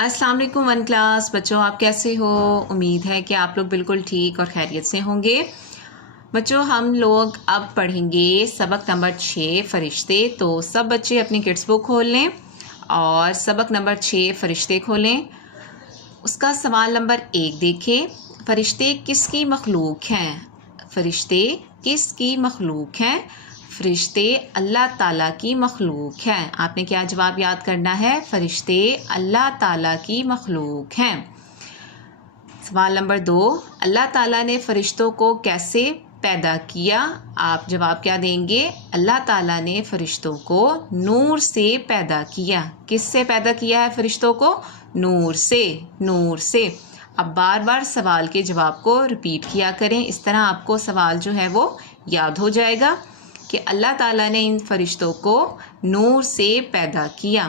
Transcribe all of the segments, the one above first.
अस्सलाम वालेकुम one class बच्चों, आप कैसे हो। उम्मीद है कि आप लोग बिल्कुल ठीक और खैरियत से होंगे। बच्चों, हम लोग अब पढ़ेंगे सबक नंबर 6 फरिश्ते। तो सब बच्चे अपनी किड्स बुक खोल लें और सबक नंबर 6 फरिश्ते खोलें। उसका सवाल नंबर 1 देखें। फरिश्ते किसकी मखलूक हैं? फरिश्ते किसकी मखलूक हैं? फरिश्ते अल्लाह ताला की मखलूक हैं। आपने क्या जवाब याद करना है? फरिश्ते अल्लाह ताला की मखलूक हैं। सवाल नंबर 2, अल्लाह ताला ने फरिश्तों को कैसे पैदा किया? आप जवाब क्या देंगे? अल्लाह ताला ने फरिश्तों को नूर से पैदा किया। किससे पैदा किया है फरिश्तों को? नूर से, नूर से। अब बार बार सवाल के जवाब को रिपीट किया करें, इस तरह आपको सवाल जो है वो याद हो जाएगा कि अल्लाह ताला ने इन फरिश्तों को नूर से पैदा किया।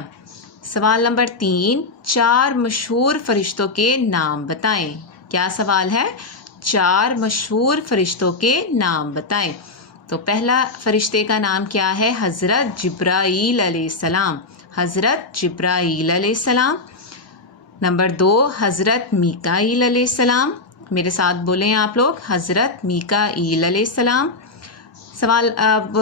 सवाल नंबर 3, 4 मशहूर फरिश्तों के नाम बताएं। क्या सवाल है? 4 मशहूर फरिश्तों के नाम बताएं। तो पहला फरिश्ते का नाम क्या है? हज़रत जिब्राईल अलैहिस्सलाम, हज़रत जिब्राईल अलैहिस्सलाम। नंबर 2, हज़रत मीकाईल अलैहिस्सलाम। मेरे साथ बोलें आप लोग, हज़रत मीकाईल अलैहिस्सलाम। सवाल अब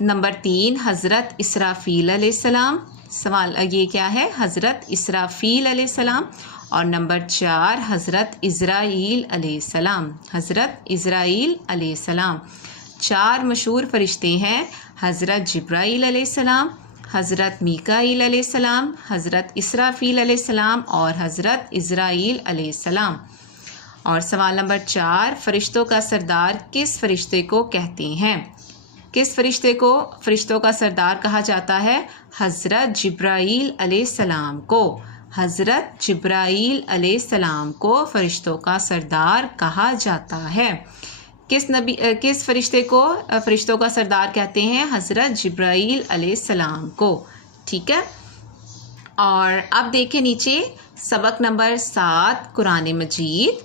नंबर 3, हज़रत इसराफील अलैहिस्सलाम। सवाल ये क्या है? हज़रत इसराफील अलैहिस्सलाम। और नंबर 4, हज़रत इज़राईल अलैहिस्सलाम, हज़रत इज़राईल अलैहिस्सलाम। 4 मशहूर फरिश्ते हैं, हज़रत जिब्राईल अलैहिस्सलाम, हज़रत मीकाईल अलैहिस्सलाम, हज़रत इसराफील अलैहिस्सलाम और हज़रत इज़राईल अलैहिस्सलाम। और सवाल नंबर 4, फरिश्तों का सरदार किस फरिश्ते को कहते हैं? किस फरिश्ते को फरिश्तों का सरदार कहा जाता है? हज़रत जिब्राईल अलैहिस्सलाम को, हज़रत जिब्राईल अलैहिस्सलाम को फरिश्तों का सरदार कहा जाता है। किस फरिश्ते को फरिश्तों का सरदार कहते हैं? हज़रत जिब्राईल अलैहिस्सलाम को। ठीक है। और अब देखें नीचे सबक नंबर 7 कुरान मजीद।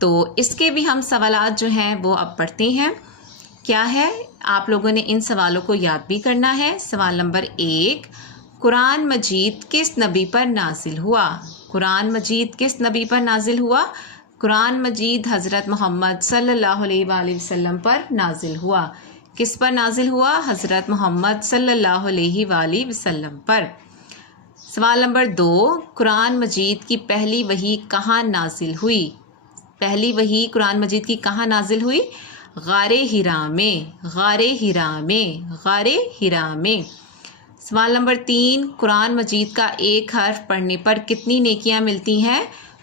तो इसके भी हम सवालात जो हैं वो अब पढ़ते हैं। क्या है? आप लोगों ने इन सवालों को याद भी करना है। सवाल नंबर 1, कुरान मजीद किस नबी पर नाजिल हुआ? कुरान मजीद किस नबी पर नाजिल हुआ? कुरान मजीद हज़रत मोहम्मद सल्लल्लाहु अलैहि वसल्लम पर नाजिल हुआ। किस पर नाजिल हुआ? हज़रत मोहम्मद सल्लल्लाहु अलैहि वसल्लम पर। सवाल नंबर 2, कुरान मजीद की पहली वही कहाँ नाजिल हुई? पहली वही कुरान मजीद की कहाँ नाजिल हुई? गारे हिरा में, गारे हिरा में, गारे हिरा में। सवाल नंबर 3, कुरान मजीद का एक हर्फ पढ़ने पर कितनी नेकियां मिलती हैं?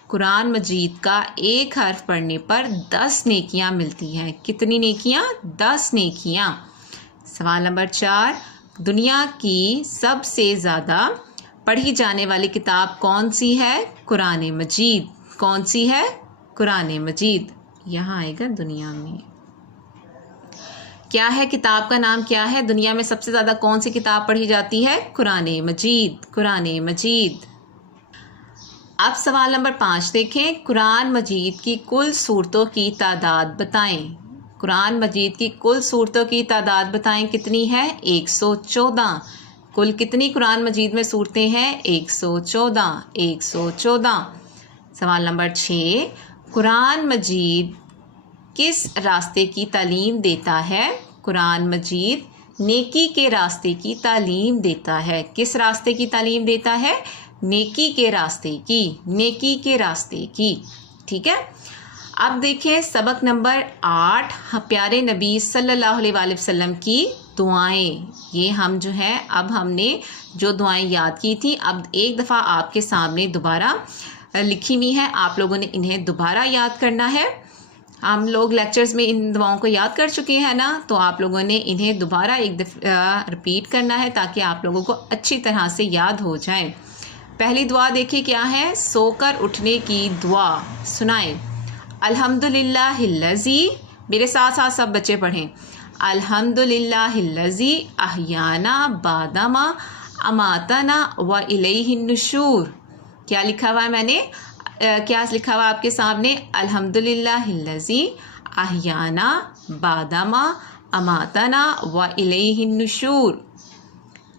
कुरान मजीद का एक हर्फ पढ़ने पर 10 नेकियां मिलती हैं। कितनी नेकियां? 10 नेकियां। सवाल नंबर 4, दुनिया की सबसे ज़्यादा पढ़ी जाने वाली किताब कौन सी है? कुरान मजीद। कौन सी है? कुरान मजीद। यहाँ आएगा दुनिया में। क्या है किताब का नाम? क्या है? दुनिया में सबसे ज़्यादा कौन सी किताब पढ़ी जाती है? कुरान मजीद, कुरान मजीद। अब सवाल नंबर 5 देखें। कुरान मजीद की कुल सूरतों की तादाद बताएं। कुरान मजीद की कुल सूरतों की तादाद बताएं। कितनी है? 114। कुल कितनी कुरान मजीद में सूरतें हैं? 114, 114। सवाल नंबर 6, कुरान मजीद किस रास्ते की तालीम देता है? कुरान मजीद नेकी के रास्ते की तालीम देता है। किस रास्ते की तालीम देता है? नेकी के रास्ते की, नेकी के रास्ते की। ठीक है। अब देखें सबक नंबर 8, प्यारे नबी सल्लल्लाहु अलैहि वसल्लम की दुआएं। ये हम जो है अब हमने जो दुआएं याद की थी, अब एक दफ़ा आपके सामने दोबारा लिखी हुई है। आप लोगों ने इन्हें दोबारा याद करना है। हम लोग लेक्चर्स में इन दुआओं को याद कर चुके हैं ना, तो आप लोगों ने इन्हें दोबारा एक दफ़ा रिपीट करना है ताकि आप लोगों को अच्छी तरह से याद हो जाए। पहली दुआ देखिए क्या है? सोकर उठने की दुआ सुनाएं। अल्हम्दुलिल्लाहिल्लज़ी, मेरे साथ साथ सब बच्चे पढ़ें। अल्हम्दुलिल्लाहिल्लज़ी अहयाना बादमा अमातना व इलैहिन नुशूर। क्या लिखा हुआ है मैंने? क्या लिखा हुआ आपके सामने? अल्हम्दुलिल्लाहिल्लज़ी अहयाना बादमा अमातना व इलैहिन नुशूर।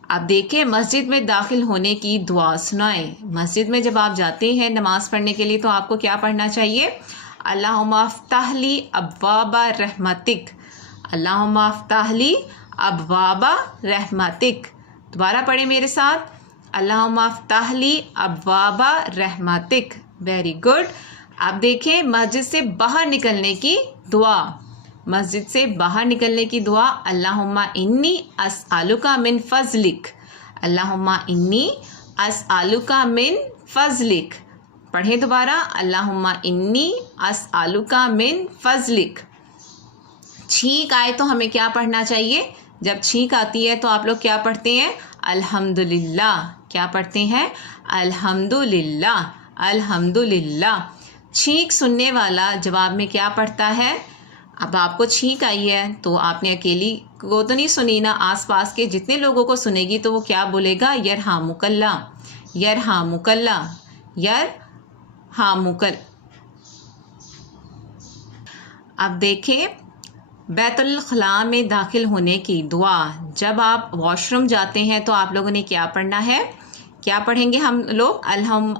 اب دیکھیں مسجد میں داخل ہونے کی دعا سنائیں. مسجد میں جب آپ جاتے ہیں نماز پڑھنے کے لیے تو آپ کو کیا پڑھنا چاہیے؟ اللہم افتح لی ابواب رحمتک. اللہم افتح لی ابواب رحمتک. دوبارہ پڑھیں میرے ساتھ. اللہم افتح لی ابواب رحمتک. Very good. اب دیکھیں مسجد سے باہر نکلنے کی دعا. مسجد سے باہر نکلنے کی دعا اللہم انی اسألک من فضلک. اللہم انی اسألک من فضلک. پڑھیں دوبارہ. اللہم انی اسألک من فضلک. چھینک آئے تو ہمیں کیا پڑھنا چاہیے؟ جب چھینک آتی ہے تو آپ لوگ کیا پڑھتے ہیں؟ الحمدللہ. کیا پڑھتے ہیں؟ الحمدللہ. الحمدللہ. چھینک سننے والا جواب میں کیا پڑھتا ہے؟ اب آپ کو چھینک آئی ہے تو آپ نے اکیلی کو تو نہیں سنی نا، آس پاس کے جتنے لوگوں کو سنے گی تو وہ کیا بولے گا؟ یرحمک اللہ. یرحمک اللہ. یرحمک. اب دیکھیں بیت الخلاء میں داخل ہونے کی دعا. جب آپ واش روم جاتے ہیں تو آپ لوگوں نے کیا پڑھنا ہے؟ کیا پڑھیں گے ہم لوگ؟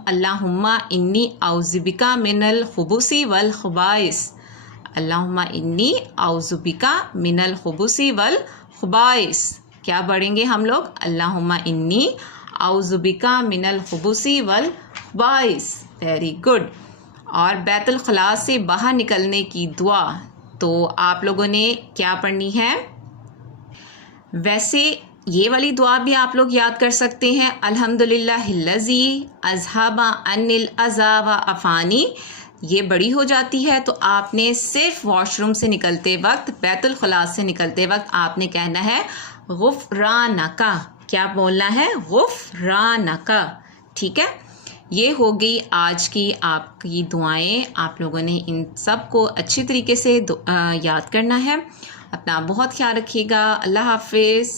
اللہم انی اعوذ بک من الخبث والخبائث. اللہم انی اعوذ بک من الخبث والخبائث. کیا پڑھیں گے ہم لوگ؟ اللہم انی اعوذ بک من الخبث والخبائث. Very good. اور بیت الخلاء سے باہر نکلنے کی دعا تو آپ لوگوں نے کیا پڑھنی ہے؟ ویسے یہ والی دعا بھی آپ لوگ یاد کر سکتے ہیں. الحمدللہ الذی اذھب عنی الاذی وعافانی. یہ بڑی ہو جاتی ہے تو آپ نے صرف واش روم سے نکلتے وقت، بیت الخلاء سے نکلتے وقت آپ نے کہنا ہے غفرانک. کیا بولنا ہے؟ غفرانک. ٹھیک ہے. یہ ہو گئی آج کی آپ کی دعائیں. آپ لوگوں نے ان سب کو اچھی طریقے سے یاد کرنا ہے. اپنا بہت خیال رکھیے گا. اللہ حافظ.